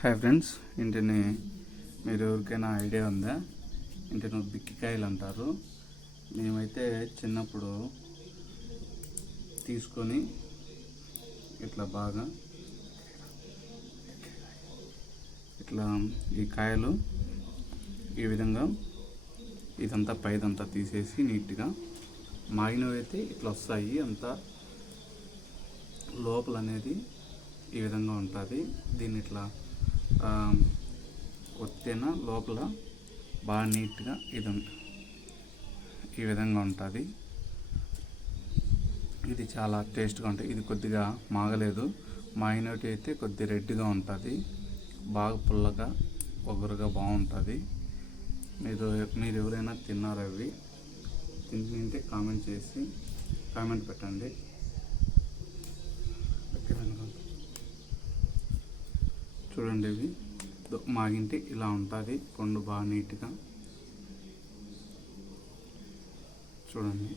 Hi friends ఇంటిని మీరు ఎవరికైనా ఐడియా ఉందా? ఇంటిని బిక్కికాయలు అంటారు. మేమైతే చిన్నప్పుడు తీసుకొని ఇట్లా బాగా ఇట్లా ఈ కాయలు ఈ విధంగా ఇదంతా పైదంతా తీసేసి నీట్గా మాగినవి అయితే ఇట్లా వస్తాయి. అంతా లోపల అనేది ఈ విధంగా ఉంటుంది. దీన్ని ఇట్లా ఒత్తిన ఒత్తేన లోపల బాగా నీట్గా ఇది ఈ విధంగా ఉంటుంది. ఇది చాలా టేస్ట్గా ఉంటుంది. ఇది కొద్దిగా మాగలేదు. మాగినటి అయితే కొద్ది రెడ్గా ఉంటుంది. బాగా పుల్లగా ఒగరుగా బాగుంటుంది. మీరు మీరు ఎవరైనా తిన్నారా అవి తింటే కామెంట్ చేసి కామెంట్ పెట్టండి. చూడండి ఇవి. మా ఇంటి ఇలా ఉంటుంది. కొండ బాగా నీట్గా. చూడండి.